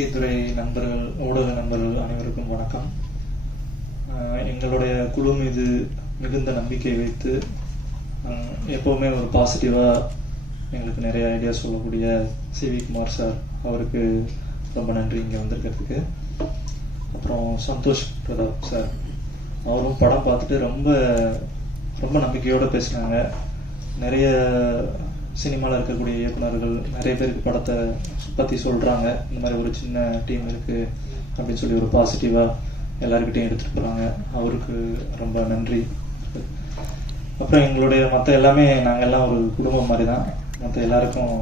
பத்திரிகை துறை நண்பர்கள் ஊடக நண்பர்கள் அனைவருக்கும் வணக்கம். எங்களுடைய குழு மீது மிகுந்த நம்பிக்கை வைத்து எப்போவுமே ஒரு பாசிட்டிவாக எங்களுக்கு நிறைய ஐடியா சொல்லக்கூடிய சிவி குமார் சார் அவருக்கு ரொம்ப நன்றி இங்கே வந்திருக்கிறதுக்கு. அப்புறம் சந்தோஷ் பிரதாப் சார் அவரும் படம் பார்த்துட்டு ரொம்ப ரொம்ப நம்பிக்கையோடு பேசினாங்க. நிறைய சினிமாவில் இருக்கக்கூடிய இயக்குநர்கள் நிறைய பேருக்கு படத்தை பற்றி சொல்கிறாங்க இந்த மாதிரி ஒரு சின்ன டீம் இருக்குது அப்படின்னு சொல்லி ஒரு பாசிட்டிவாக எல்லாருக்கிட்டையும் எடுத்துகிட்டு போகிறாங்க அவருக்கு ரொம்ப நன்றி. அப்புறம் எங்களுடைய மற்ற எல்லாமே நாங்கள் எல்லாம் ஒரு குடும்பம் மாதிரி தான் மற்ற எல்லாருக்கும்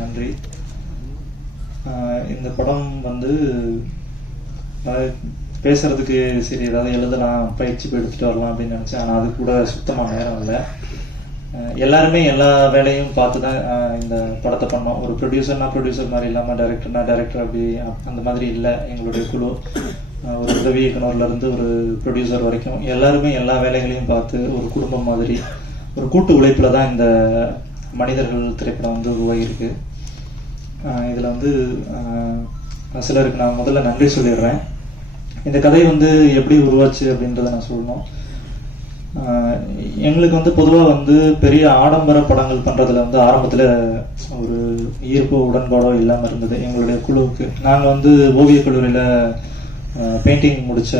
நன்றி. இந்த படம் வந்து பேசுறதுக்கு சரி ஏதாவது எழுதலாம் பயிற்சி போய் எடுத்துட்டு வரலாம் அப்படின்னு நினச்சேன். ஆனால் அது கூட சுத்தமாக நேரம் இல்லை. எல்லாருமே எல்லா வேலையும் பார்த்து தான் இந்த படத்தை பண்ணோம். ஒரு ப்ரொடியூசர்னா ப்ரொடியூசர் மாதிரி இல்லாமல் டைரக்டர்னா டைரக்டர் அப்படி அந்த மாதிரி இல்லை. எங்களுடைய குழு ஒரு உதவி இயக்குனர்லேருந்து ஒரு ப்ரொடியூசர் வரைக்கும் எல்லாருமே எல்லா வேலைகளையும் பார்த்து ஒரு குடும்பம் மாதிரி ஒரு கூட்டு உழைப்பில் தான் இந்த மனிதர்கள் திரைப்படம் வந்து உருவாகியிருக்கு. இதில் வந்து சிலருக்கு நான் முதல்ல நன்றி சொல்லிடுறேன். இந்த கதை வந்து எப்படி உருவாச்சு அப்படின்றத நான் சொல்லணும். எங்களுக்கு வந்து பொதுவாக வந்து பெரிய ஆடம்பர படங்கள் பண்ணுறதுல வந்து ஆரம்பத்தில் ஒரு ஈர்ப்பு உடன்பாடோ இல்லாமல் இருந்தது. எங்களுடைய குழுவுக்கு. நாங்கள் வந்து ஓவியக் கல்லூரியில் பெயிண்டிங் முடித்த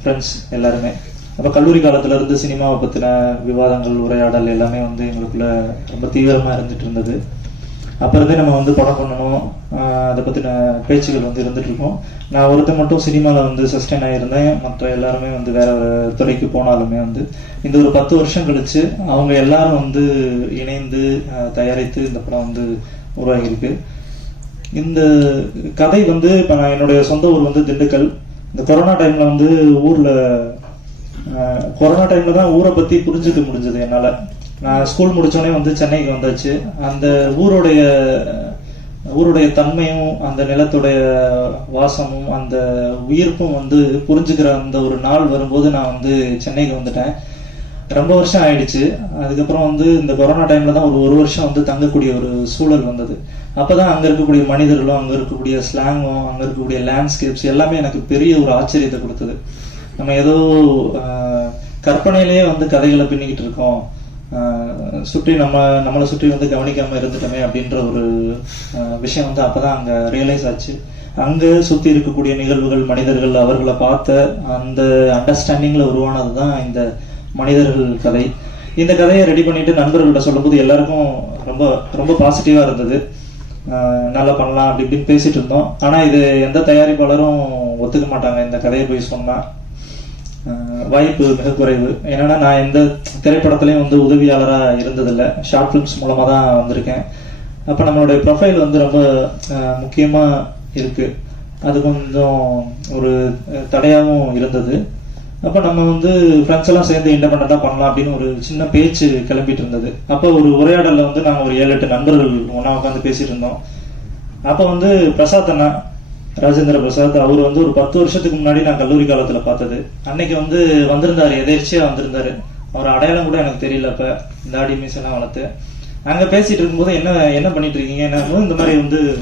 ஃப்ரெண்ட்ஸ் எல்லாருமே. அப்போ கல்லூரி காலத்துல இருந்து சினிமாவை பற்றின விவாதங்கள் உரையாடல் எல்லாமே வந்து எங்களுக்குள்ள ரொம்ப தீவிரமாக இருந்துட்டு இருந்தது. அப்ப நம்ம வந்து படம் பண்ணணும். அதை பற்றின பேச்சுகள் வந்து இருந்துட்டு இருக்கோம் நான் ஒருத்தர் மட்டும் சினிமாவில் வந்து சஸ்டைன் ஆகியிருந்தேன் மற்ற எல்லாருமே வந்து வேற ஒரு துறைக்கு போனாலுமே வந்து. இந்த ஒரு பத்து வருஷம் கழிச்சு அவங்க எல்லாரும் வந்து இணைந்து தயாரித்து இந்த படம் வந்து உருவாகியிருக்கு. இந்த கதை வந்து இப்போ நான் என்னுடைய சொந்த ஊர் வந்து திண்டுக்கல். இந்த கொரோனா டைம்ல வந்து ஊர்ல கொரோனா டைம்ல தான் ஊரை பத்தி புரிஞ்சுக்க முடிஞ்சது என்னால. நான் ஸ்கூல் முடிச்சோடனே வந்து சென்னைக்கு வந்தாச்சு. அந்த ஊருடைய ஊருடைய தன்மையும் அந்த நிலத்துடைய வாசமும் அந்த உயிர்ப்பும் வந்து புரிஞ்சுக்கிற அந்த ஒரு நாள் வரும்போது நான் வந்து சென்னைக்கு வந்துட்டேன். ரொம்ப வருஷம் ஆயிடுச்சு. அதுக்கப்புறம் வந்து இந்த கொரோனா டைம்ல தான் ஒரு ஒரு வருஷம் வந்து தங்கக்கூடிய ஒரு சூழல் வந்தது. அப்பதான் அங்க இருக்கக்கூடிய மனிதர்களும் அங்க இருக்கக்கூடிய ஸ்லாங்கும் அங்க இருக்கக்கூடிய லேண்ட்ஸ்கேப்ஸ் எல்லாமே எனக்கு பெரிய ஒரு ஆச்சரியத்தை கொடுத்தது. நம்ம ஏதோ கற்பனையிலேயே வந்து கதைகளை பின்னிக்கிட்டு இருக்கோம். சுற்றி நம்ம நம்மளை சுற்றி வந்து கவனிக்காம இருந்துட்டோமே அப்படின்ற ஒரு விஷயம் வந்து அப்பதான் அங்க ரியலைஸ் ஆச்சு. அங்க சுத்தி இருக்கக்கூடிய நிகழ்வுகள் மனிதர்கள் அவர்களை பார்த்த அந்த அண்டர்ஸ்டாண்டிங்ல உருவானது தான் இந்த மனிதர்கள் கதை. இந்த கதையை ரெடி பண்ணிட்டு நண்பர்கள்ட்ட சொல்லும்போது எல்லாருக்கும் ரொம்ப ரொம்ப பாசிட்டிவா இருந்தது. நல்லா பண்ணலாம் அப்படி இப்படின்னு பேசிட்டு இருந்தோம். ஆனா இது எந்த தயாரிப்பாளரும் ஒத்துக்க மாட்டாங்க. இந்த கதையை போய் சொன்னா. வாய்ப்பு மிக குறைவு. என்னன்னா நான் எந்த திரைப்படத்துலையும் வந்து உதவியாளராக இருந்ததில்லை. ஷார்ட் ஃபிலிம்ஸ் மூலமாக தான் வந்திருக்கேன். அப்போ நம்மளுடைய ப்ரொஃபைல் வந்து ரொம்ப முக்கியமாக இருக்குது இருக்கு. அது கொஞ்சம் ஒரு தடையாகவும் இருந்தது. அப்போ நம்ம வந்து ஃப்ரெண்ட்ஸ் எல்லாம் சேர்ந்து இண்டிபெண்டா பண்ணலாம் அப்படின்னு ஒரு சின்ன பேச்சு கிளம்பிட்டு இருந்தது. அப்போ ஒரு உரையாடலில் வந்து நாங்கள் ஒரு ஏழு எட்டு நண்பர்கள் ஒன்றா உட்காந்து பேசிட்டு இருந்தோம். அப்போ வந்து பிரசாத் அண்ணா ராஜேந்திர பிரசாத் அவர் வந்து ஒரு பத்து வருஷத்துக்கு முன்னாடி நான் கல்லூரி காலத்துல பார்த்தது. அன்னைக்கு வந்து வந்திருந்தாரு எதேர்ச்சியா வந்திருந்தாரு. அவர் அடையாளம் கூட எனக்கு தெரியல அப்ப தாடி மீஸ் எல்லாம் வளர்த்து. அங்க பேசிட்டு இருக்கும்போது என்ன என்ன பண்ணிட்டு இருக்கீங்க? என்ன இந்த மாதிரி வந்து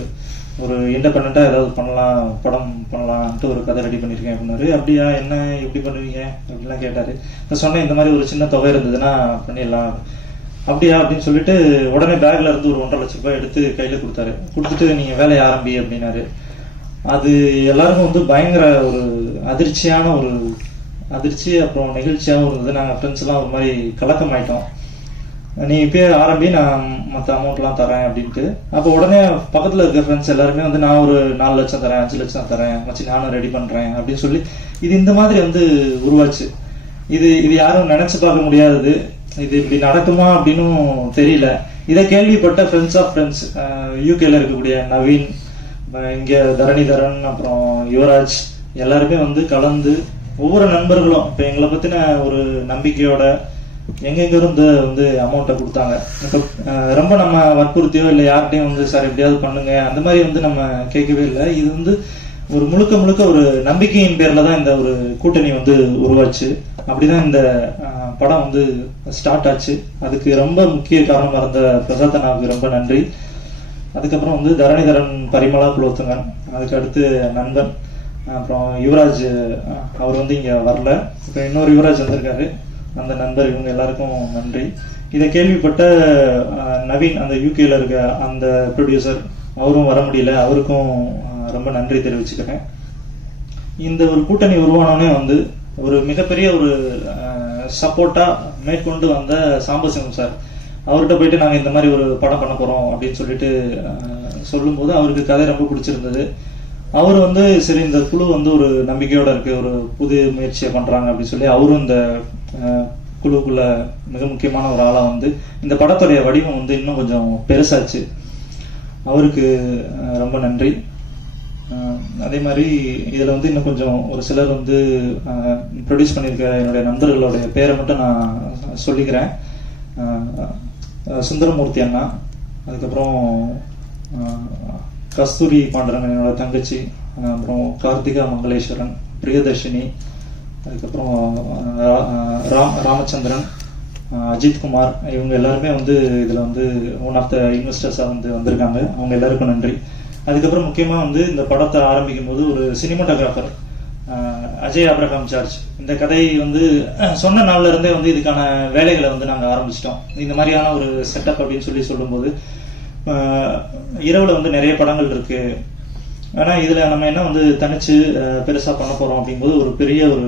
ஒரு இண்டிபெண்டா ஏதாவது பண்ணலாம் படம் பண்ணலாம்ட்டு ஒரு கதை ரெடி பண்ணிருக்கேன் அப்படின்னாரு. அப்படியா என்ன எப்படி பண்ணுவீங்க? அப்படிலாம் கேட்டாரு. நான் சொன்னேன் இந்த மாதிரி ஒரு சின்ன தொகை இருந்ததுன்னா பண்ணிடலாம். அப்படியா அப்படின்னு சொல்லிட்டு உடனே பேக்ல இருந்து ஒரு ஒன்றரை லட்சம் ரூபாய் எடுத்து கையில கொடுத்தாரு. கொடுத்துட்டு நீங்க வேலையை ஆரம்பி அப்படின்னாரு. அது எல்லாருக்கும் வந்து பயங்கர ஒரு அதிர்ச்சியான ஒரு அதிர்ச்சி அப்புறம் நெகிழ்ச்சியாகவும் இருந்தது நாங்கள் ஃப்ரெண்ட்ஸ் எல்லாம் ஒரு மாதிரி கலக்கமாயிட்டோம். நீ இப்பயே ஆரம்பி நான் மற்ற அமௌண்ட்லாம் தரேன் அப்படின்ட்டு. அப்போ உடனே பக்கத்தில் இருக்க ஃப்ரெண்ட்ஸ் எல்லாருமே வந்து நான் ஒரு நாலு லட்சம் தரேன் அஞ்சு லட்சம் தரேன் மச்சி நானும் ரெடி பண்ணுறேன் அப்படின்னு சொல்லி இது இந்த மாதிரி வந்து உருவாச்சு. இது இது யாரும் நினச்சி பார்க்க முடியாதது. இது இப்படி நடக்குமா அப்படின்னும் தெரியல. இதை கேள்விப்பட்ட ஃப்ரெண்ட்ஸ் ஆஃப் ஃப்ரெண்ட்ஸ் யூகேல இருக்கக்கூடிய நவீன் இங்கே தரணிதரன் அப்புறம் யுவராஜ் எல்லாருமே வந்து கலந்து ஒவ்வொரு நண்பர்களும் இப்போ எங்களை பற்றின ஒரு நம்பிக்கையோட எங்கெங்கிருந்து வந்து அமௌண்ட்டை கொடுத்தாங்க. இப்போ ரொம்ப நம்ம வற்புறுத்தியோ இல்லை யார்கிட்டையும் வந்து சார் எப்படியாவது பண்ணுங்க. அந்த மாதிரி வந்து நம்ம கேட்கவே இல்லை. இது வந்து ஒரு முழுக்க முழுக்க ஒரு நம்பிக்கையின் பேரில் தான் இந்த ஒரு கூட்டணி வந்து உருவாச்சு. அப்படிதான் இந்த படம் வந்து ஸ்டார்ட் ஆச்சு. அதுக்கு ரொம்ப முக்கிய காரணமாக இருந்த பிரசாத் அண்ணாவுக்கு ரொம்ப நன்றி. அதுக்கப்புறம் வந்து தரணிதரன் பரிமளா குலோத்துங்கன் அதுக்கு அடுத்து நண்பன் அப்புறம் யுவராஜ் அவர் வந்து இங்கே வரல. இப்போ இன்னொரு யுவராஜ் வந்திருக்காரு. அந்த நண்பர் இவங்க எல்லாருக்கும் நன்றி. இதை கேள்விப்பட்ட நவீன் அந்த யூகேல இருக்க அந்த ப்ரொடியூசர் அவரும் வர முடியல. அவருக்கும் ரொம்ப நன்றி தெரிவிச்சுக்கிறேன். இந்த ஒரு கூட்டணி உருவானோடனே வந்து ஒரு மிகப்பெரிய ஒரு சப்போர்ட்டா மேற்கொண்டு வந்த சாம்பசிவம் சார். அவர்கிட்ட போயிட்டு நாங்க இந்த மாதிரி ஒரு படம் பண்ண போறோம் அப்படின்னு சொல்லிட்டு சொல்லும்போது அவருக்கு கதை ரொம்ப பிடிச்சிருந்தது. அவர் வந்து சரி இந்த குழு வந்து ஒரு நம்பிக்கையோட இருக்கு ஒரு புது முயற்சியை பண்றாங்க அப்படின்னு சொல்லி அவரும் இந்த குழுக்குள்ள மிக முக்கியமான ஒரு ஆளா வந்து இந்த படத்துடைய வடிவம் வந்து இன்னும் கொஞ்சம் பெருசாச்சு. அவருக்கு ரொம்ப நன்றி. அதே மாதிரி இதில் வந்து இன்னும் கொஞ்சம் ஒரு சிலர் வந்து ப்ரொடியூஸ் பண்ணியிருக்க என்னுடைய நண்பர்களுடைய பேரை மட்டும் நான் சொல்லிக்கிறேன். சுந்தரமூர்த்தி அண்ணா அதுக்கப்புறம் கஸ்தூரி பாண்டரங்கன் என்னோட தங்கச்சி அப்புறம் கார்த்திகா மங்களேஸ்வரன் பிரியதர்ஷினி அதுக்கப்புறம் ரா- ராம் ராமச்சந்திரன் அஜித் குமார் இவங்க எல்லாருமே வந்து இதில் வந்து ஒன் ஆஃப் த இன்வெஸ்டர்ஸாக வந்து வந்திருக்காங்க. அவங்க எல்லாருக்கும் நன்றி. அதுக்கப்புறம் முக்கியமாக வந்து இந்த படத்தை ஆரம்பிக்கும் போது ஒரு சினிமாட்டோகிராஃபர் அஜய் அப்ரஹாம் சார்ஜ். இந்த கதை வந்து சொன்ன நாள்ல இருந்தே வந்து இதுக்கான வேலைகளை வந்து நாங்கள் ஆரம்பிச்சிட்டோம். இந்த மாதிரியான ஒரு செட்டப் அப்படின்னு சொல்லி சொல்லும்போது இரவில் இரவுல வந்து நிறைய படங்கள் இருக்கு. ஆனால் இதில் நம்ம என்ன வந்து தனிச்சு பெருசாக பண்ண போகிறோம் அப்படிங்கும்போது ஒரு பெரிய ஒரு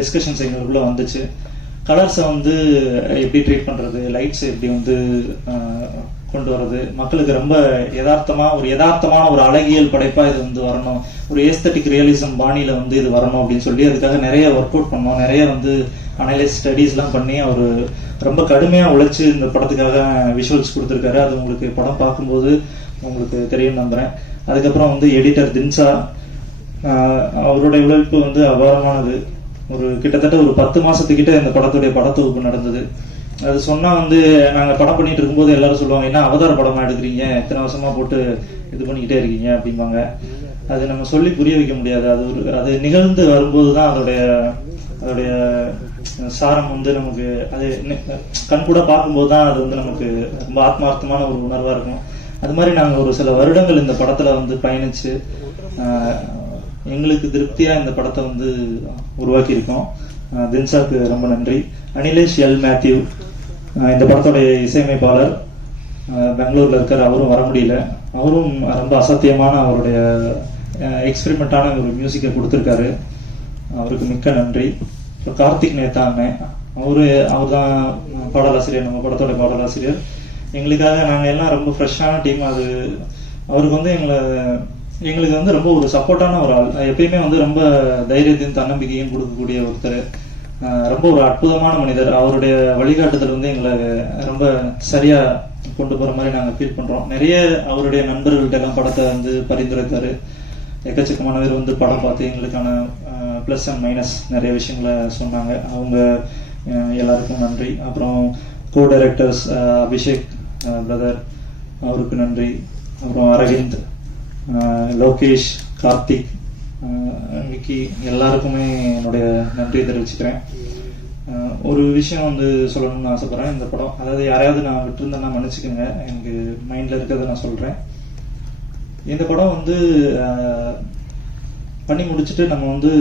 டிஸ்கஷன்ஸ் எங்களுக்குள்ளே வந்துச்சு. கலர்ஸை வந்து எப்படி ட்ரீட் பண்ணுறது லைட்ஸ் எப்படி வந்து கொண்டு வர்றது. மக்களுக்கு ரொம்ப யதார்த்தமா ஒரு யதார்த்தமான ஒரு அழகியல் படைப்பா இது வந்து வரணும். ஒரு ஏஸ்தட்டிக் ரியலிசம் பாணியில வந்து இது வரணும் அப்படின்னு சொல்லி அதுக்காக நிறைய ஒர்க் அவுட் பண்ணோம். நிறைய வந்து அனலைஸ் ஸ்டடீஸ்லாம் பண்ணி அவர் ரொம்ப கடுமையா உழைச்சு இந்த படத்துக்காக விஷுவல்ஸ் கொடுத்துருக்காரு. அது உங்களுக்கு படம் பார்க்கும்போது உங்களுக்கு தெரியும் நம்புறேன். அதுக்கப்புறம் வந்து எடிட்டர் தின்சா அவருடைய உழைப்பு வந்து அபாரமானது. ஒரு கிட்டத்தட்ட ஒரு பத்து மாசத்துக்கிட்ட இந்த படத்துடைய படத்தொகுப்பு நடந்தது. அது சொன்னால் வந்து நாங்கள் படம் பண்ணிட்டு இருக்கும்போது எல்லாரும் சொல்லுவாங்க என்ன அவதார படமா எடுக்கிறீங்க? எத்தனை வருஷமா போட்டு இது பண்ணிக்கிட்டே இருக்கீங்க அப்படிம்பாங்க. அது நம்ம சொல்லி புரிய வைக்க முடியாது. அது ஒரு அது நிகழ்ந்து வரும்போது தான் அதோடைய அதோடைய சாரம் வந்து நமக்கு அது கண் கூட பார்க்கும்போது தான் அது வந்து நமக்கு ரொம்ப ஆத்மார்த்தமான ஒரு உணர்வாக இருக்கும். அது மாதிரி நாங்கள் ஒரு சில வருடங்கள் இந்த படத்தில் வந்து பயணித்து எங்களுக்கு திருப்தியாக இந்த படத்தை வந்து உருவாக்கியிருக்கோம். தின்சாக்கு ரொம்ப நன்றி. அனிலேஷ் எல் மேத்யூ. இந்த படத்தோடைய இசையமைப்பாளர் பெங்களூரில் பெங்களூர்ல இருக்கார். அவரும் வர முடியல. அவரும் ரொம்ப அசாத்தியமான அவருடைய எக்ஸ்பெரிமெண்டான ஒரு மியூசிக்கை கொடுத்துருக்காரு. அவருக்கு மிக்க நன்றி. இப்போ கார்த்திக் நேதா அண்ணன். அவரு அவர் தான் பாடலாசிரியர் நம்ம படத்தோட பாடலாசிரியர். எங்களுக்காக நாங்கள் எல்லாம் ரொம்ப ஃப்ரெஷ்ஷான டீம் அது அவருக்கு வந்து எங்களை எங்களுக்கு வந்து ரொம்ப ஒரு சப்போர்ட்டான ஒரு ஆள். எப்பயுமே வந்து ரொம்ப தைரியத்தையும் தன்னம்பிக்கையும் கொடுக்கக்கூடிய ஒருத்தர். ரொம்ப ஒரு அற்புதமான மனிதர். அவருடைய வழிகாட்டுதல் வந்து எங்களை ரொம்ப சரியா கொண்டு போற மாதிரி நாங்க ஃபீல் பண்றோம். நிறைய அவருடைய நண்பர்கள்ட்ட எல்லாம் படத்தை வந்து பரிந்துரைத்தாரு. எக்கச்சக்கமான பேர் வந்து படம் பார்த்து எங்களுக்கான ப்ளஸ் அண்ட் மைனஸ் நிறைய விஷயங்களை சொன்னாங்க. அவங்க எல்லாருக்கும் நன்றி. அப்புறம் கோ டைரக்டர்ஸ் அபிஷேக் பிரதர் அவருக்கு நன்றி. அப்புறம் அரவிந்த் லோகேஷ் கார்த்திக் விக்கி எல்லாருக்குமே என்னுடைய நன்றியை தெரிவிச்சுக்கிறேன். ஒரு விஷயம் வந்து சொல்லணும்னு ஆசைப்பட்றேன். இந்த படம் அதாவது யாரையாவது நான் விட்டுருந்தேன்னா மன்னிச்சுக்கோங்க. எனக்கு மைண்டில் இருக்கிறத நான் சொல்கிறேன் இந்த படம் வந்து பண்ணி முடிச்சுட்டு நம்ம வந்து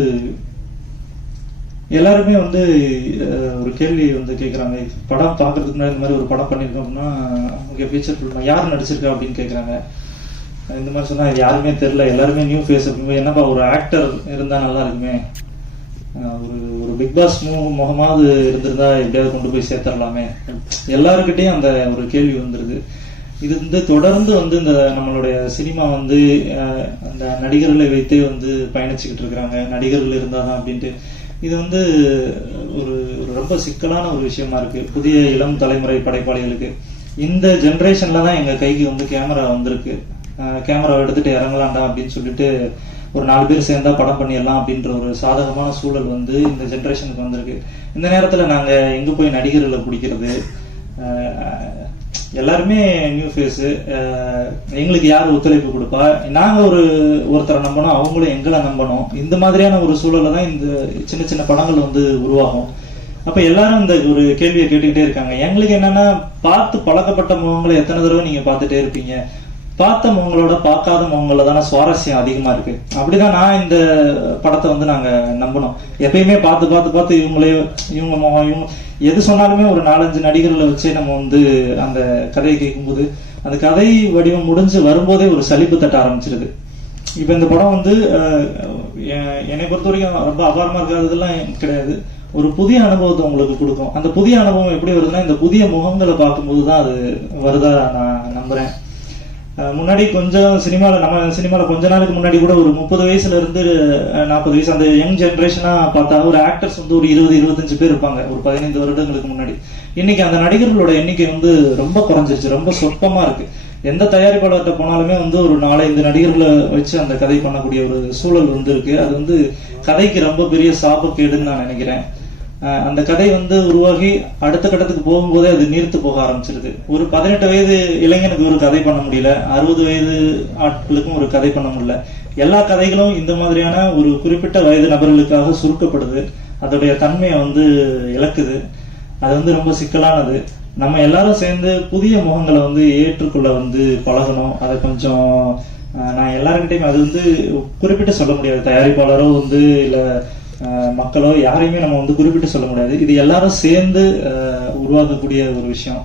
எல்லாருமே வந்து ஒரு கேள்வி வந்து கேட்குறாங்க படம் பார்க்கறதுக்கு முன்னாடி இந்த மாதிரி ஒரு படம் பண்ணியிருக்கோம் அப்படின்னா ஓகே ஃபீச்சர் ஃபில்ம் யார் நடிச்சிருக்கா அப்படின்னு கேட்குறாங்க இந்த மாதிரி சொன்னா யாருமே தெரியல. எல்லாருமே நியூ ஃபேஸ் அப்படிங்கும்போது என்னப்பா ஒரு ஆக்டர் இருந்தா நல்லா இருக்குமே? ஒரு ஒரு பிக் பாஸ் மூ முகமாவது இருந்திருந்தா எப்படியாவது கொண்டு போய் சேர்த்துடலாமே எல்லாருக்கிட்டையும் அந்த ஒரு கேள்வி வந்துருது. இது வந்து தொடர்ந்து வந்து இந்த நம்மளுடைய சினிமா வந்து அந்த நடிகர்களை வைத்தே வந்து பயணிச்சுக்கிட்டு இருக்கிறாங்க. நடிகர்கள் இருந்தாதான் அப்படின்ட்டு. இது வந்து ஒரு ஒரு ரொம்ப சிக்கலான ஒரு விஷயமா இருக்கு. புதிய இளம் தலைமுறை படைப்பாளிகளுக்கு. இந்த ஜென்ரேஷன்ல தான் எங்க கைக்கு வந்து கேமரா வந்திருக்கு. கேமரா எடுத்துட்டு இறங்கலாம்டா அப்படின்னு சொல்லிட்டு ஒரு நாலு பேர் சேர்ந்தா படம் பண்ணிடலாம் அப்படின்ற ஒரு சாதகமான சூழல் வந்து இந்த ஜென்ரேஷனுக்கு வந்திருக்கு. இந்த நேரத்துல நாங்க எங்க போய் நடிகர்களை பிடிக்கிறது? எல்லாருமே நியூ ஃபேஸ் எங்களுக்கு யார் ஒத்துழைப்பு கொடுப்பா? நாங்க ஒரு ஒருத்தரை நம்பணும் அவங்களும் எங்களை நம்பணும். இந்த மாதிரியான ஒரு சூழல்ல தான் இந்த சின்ன சின்ன படங்கள் வந்து உருவாகும். அப்ப எல்லாரும் இந்த ஒரு கேள்வியை கேட்டுக்கிட்டே இருக்காங்க. எங்களுக்கு என்னன்னா பார்த்து பழக்கப்பட்ட முகங்களை எத்தனை தடவை நீங்க பார்த்துட்டே இருப்பீங்க? பார்த்த முகங்களோட பார்க்காத முகங்கள தானே சுவாரஸ்யம் அதிகமா இருக்கு. அப்படிதான் நான் இந்த படத்தை வந்து நாங்க நம்பினோம் எப்பயுமே பார்த்து பார்த்து பார்த்து இவங்களே இவங்க முகம் இவங்க எது சொன்னாலுமே ஒரு நாலஞ்சு நடிகர்களை வச்சு நம்ம வந்து அந்த கதையை கேட்கும்போது அந்த கதை வடிவம் முடிஞ்சு வரும்போதே ஒரு சலிப்பு தட்ட ஆரம்பிச்சிருது. இப்ப இந்த படம் வந்து என்னை பொறுத்த வரைக்கும் ரொம்ப அபாரமா இருக்காததெல்லாம் கிடையாது. ஒரு புதிய அனுபவத்தை உங்களுக்கு கொடுக்கும். அந்த புதிய அனுபவம் எப்படி வருதுன்னா இந்த புதிய முகங்களை பார்க்கும்போது தான் அது வருதா நான் நம்புறேன். முன்னாடி கொஞ்சம் சினிமாவில் நம்ம சினிமாவில் கொஞ்ச நாளுக்கு முன்னாடி கூட ஒரு முப்பது வயசுல இருந்து நாற்பது வயசு அந்த யங் ஜென்ரேஷனாக பார்த்தா ஒரு ஆக்டர்ஸ் வந்து ஒரு இருபது இருபத்தஞ்சு பேர் இருப்பாங்க ஒரு பதினைந்து வருடங்களுக்கு முன்னாடி. இன்னைக்கு அந்த நடிகர்களோட எண்ணிக்கை வந்து ரொம்ப குறைஞ்சிருச்சு ரொம்ப சொற்பமா இருக்கு. எந்த தயாரிப்பாளர்கிட்ட போனாலுமே வந்து ஒரு நாலஞ்சு நடிகர்களை வச்சு அந்த கதை பண்ணக்கூடிய ஒரு சூழல் வந்து இருக்கு அது வந்து கதைக்கு ரொம்ப பெரிய சாபக்கேடுன்னு நான் நினைக்கிறேன். அந்த கதை வந்து உருவாகி அடுத்த கட்டத்துக்கு போகும்போதே அது நீர்த்து போக ஆரம்பிச்சிருது. ஒரு பதினெட்டு வயது இளைஞனுக்கு ஒரு கதை பண்ண முடியல அறுபது வயது ஆட்களுக்கும் ஒரு கதை பண்ண முடியல. எல்லா கதைகளும் இந்த மாதிரியான ஒரு குறிப்பிட்ட வயது நபர்களுக்காக சுருக்கப்படுது. அதோடைய தன்மையை வந்து இழக்குது. அது வந்து ரொம்ப சிக்கலானது. நம்ம எல்லாரும் சேர்ந்து புதிய முகங்களை வந்து ஏற்றுக்கொள்ள வந்து பழகணும். அதை கொஞ்சம் நான் எல்லாருக்கிட்டையும் அது வந்து குறிப்பிட்டு சொல்ல முடியாது. தயாரிப்பாளரோ வந்து இல்லை மக்களோ யாரையுமே நம்ம வந்து குறிப்பிட்டு சொல்ல முடியாது. இது எல்லாரும் சேர்ந்து உருவாக்கக்கூடிய ஒரு விஷயம்.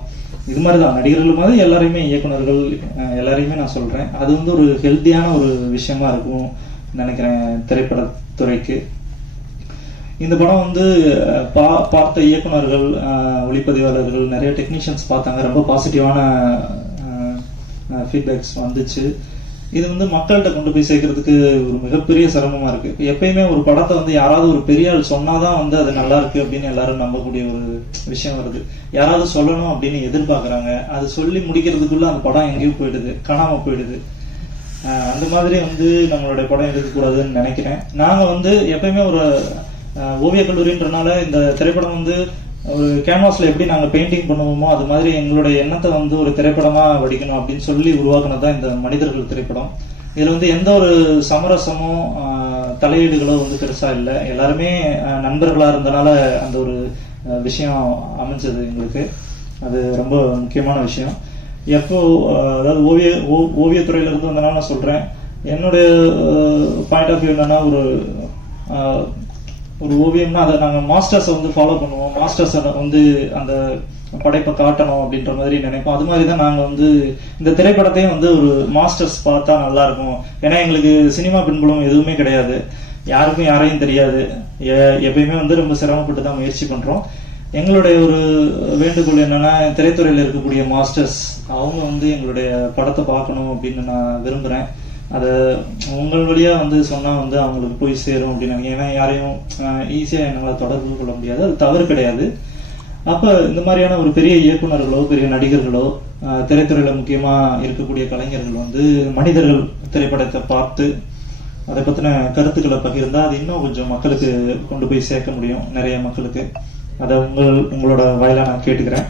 இது மாதிரி தான் நடிகர்கள் மாதிரி எல்லாரையுமே இயக்குனர்கள் எல்லாரையுமே நான் சொல்கிறேன் அது வந்து ஒரு ஹெல்த்தியான ஒரு விஷயமா இருக்கும் நினைக்கிறேன் திரைப்படத்துறைக்கு. இந்த படம் வந்து பா பார்த்த இயக்குனர்கள் ஒளிப்பதிவாளர்கள் நிறைய டெக்னீஷியன்ஸ் பார்த்தாங்க. ரொம்ப பாசிட்டிவான ஃபீட்பேக்ஸ் வந்துச்சு. இது வந்து மக்கள்கிட்ட கொண்டு போய் சேர்க்கறதுக்கு ஒரு மிகப்பெரிய சிரமமா இருக்கு. எப்பயுமே ஒரு படத்தை வந்து யாராவது ஒரு பெரிய ஆள் சொன்னாதான் வந்து அது நல்லா இருக்கு அப்படின்னு எல்லாரும் நம்பக்கூடிய ஒரு விஷயம் வருது. யாராவது சொல்லணும் அப்படின்னு எதிர்பார்க்கறாங்க. அது சொல்லி முடிக்கிறதுக்குள்ள அந்த படம் எங்கேயோ போயிடுது. காணாம போயிடுது. ஆஹ் அந்த மாதிரி வந்து நம்மளுடைய படம் எடுக்கக்கூடாதுன்னு நினைக்கிறேன். நாங்க வந்து எப்பயுமே ஒரு ஓவிய ஓவியக் கல்லூரின்றனால இந்த திரைப்படம் வந்து ஒரு கேன்வாஸ்ல எப்படி நாங்க பெயிண்டிங் பண்ணுவோமோ அது மாதிரி எங்களுடைய எண்ணத்தை வந்து ஒரு திரைப்படமா வடிக்கணும் அப்படின்னு சொல்லி உருவாக்குனது தான் இந்த மனிதர்கள் திரைப்படம். இதுல வந்து எந்த ஒரு சமரசமோ தலையீடுகளோ வந்து பெருசா இல்லை. எல்லாருமே நண்பர்களாக நண்பர்களா இருந்தனால அந்த ஒரு விஷயம் அமைஞ்சது எங்களுக்கு. அது ரொம்ப முக்கியமான விஷயம். எப்போ அதாவது ஓவிய ஓ- ஓவியத்துறையில இருந்து வந்தனால நான் சொல்றேன். என்னுடைய பாயிண்ட் ஆஃப் வியூ என்னன்னா ஒரு ஒரு ஓவியம்னா அதை நாங்கள் மாஸ்டர்ஸை வந்து ஃபாலோ பண்ணுவோம். மாஸ்டர்ஸை வந்து அந்த படைப்பை காட்டணும் அப்படின்ற மாதிரி நினைப்போம். அது மாதிரி தான் நாங்கள் வந்து இந்த திரைப்படத்தையும் வந்து ஒரு மாஸ்டர்ஸ் பார்த்தா நல்லா இருக்கும். ஏன்னா எங்களுக்கு சினிமா பின்புலம் எதுவுமே கிடையாது. யாருக்கும் யாரையும் தெரியாது. எ- எப்பயுமே வந்து ரொம்ப சிரமப்பட்டு தான் முயற்சி பண்ணுறோம் எங்களுடைய ஒரு வேண்டுகோள் என்னன்னா திரைத்துறையில் இருக்கக்கூடிய மாஸ்டர்ஸ் அவங்க வந்து எங்களுடைய படத்தை பார்க்கணும் அப்படின்னு நான் விரும்புகிறேன் அதை உங்கள் வழியாக வந்து சொன்னால் வந்து அவங்களுக்கு போய் சேரும் அப்படின்னு நினைக்கிறேன். ஏன்னா யாரையும் ஈஸியாக என்னால் தொடர்பு கொள்ள முடியாது. அது தவறு கிடையாது. அப்போ இந்த மாதிரியான ஒரு பெரிய இயக்குனர்களோ பெரிய நடிகர்களோ திரைத்துறையில் முக்கியமாக இருக்கக்கூடிய கலைஞர்கள் வந்து மனிதர்கள் திரைப்படத்தை பார்த்து அதை பற்றின கருத்துக்களை பகிர்ந்தால் அது இன்னும் கொஞ்சம் மக்களுக்கு கொண்டு போய் சேர்க்க முடியும். நிறைய மக்களுக்கு. அதை உங்கள் உங்களோட வாயிலாக நான் கேட்டுக்கிறேன்.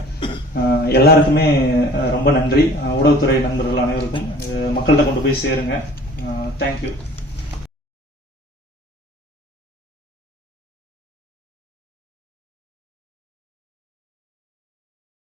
எல்லாருக்குமே ரொம்ப நன்றி. அஹ் ஊடகத்துறை நண்பர்கள் அனைவருக்கும் மக்கள்கிட்ட கொண்டு போய் சேருங்க. தேங்க்யூ